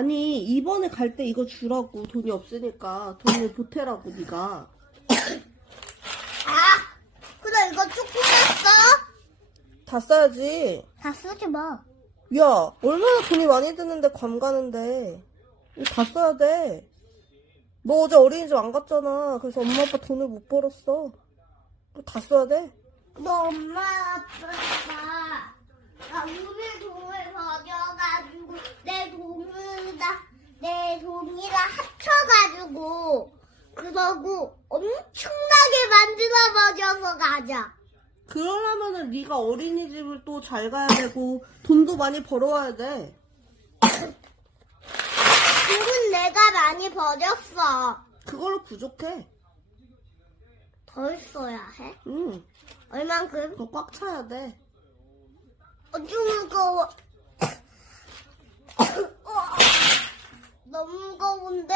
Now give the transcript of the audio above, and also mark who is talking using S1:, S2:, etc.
S1: 아니 이번에 갈 때 이거 주라고 돈이 없으니까 돈을 보태라고 네가.
S2: 아, 그래 이거 조금 했어?
S1: 다 써야지.
S2: 다 쓰지 마.
S1: 야 얼마나 돈이 많이 드는데 괌 가는데. 이거 다 써야 돼너 어제 어린이집 안 갔잖아. 그래서 엄마 아빠 돈을 못 벌었어. 이거 다 써야 돼?
S2: 너 엄마 아빠가 나 우리 돈을 가져가지고 내 돈을 다 내 돈이랑 합쳐가지고 그러고 엄청나게 만들어버려서 가자.
S1: 그러려면은 네가 어린이집을 또 잘 가야 되고 돈도 많이 벌어와야 돼
S2: 돈은 내가 많이 버렸어.
S1: 그걸로 부족해
S2: 덜 써야 해?
S1: 응
S2: 얼만큼?
S1: 그거 꽉 차야 돼
S2: 어, 좀 무거워. 너무 무거운데?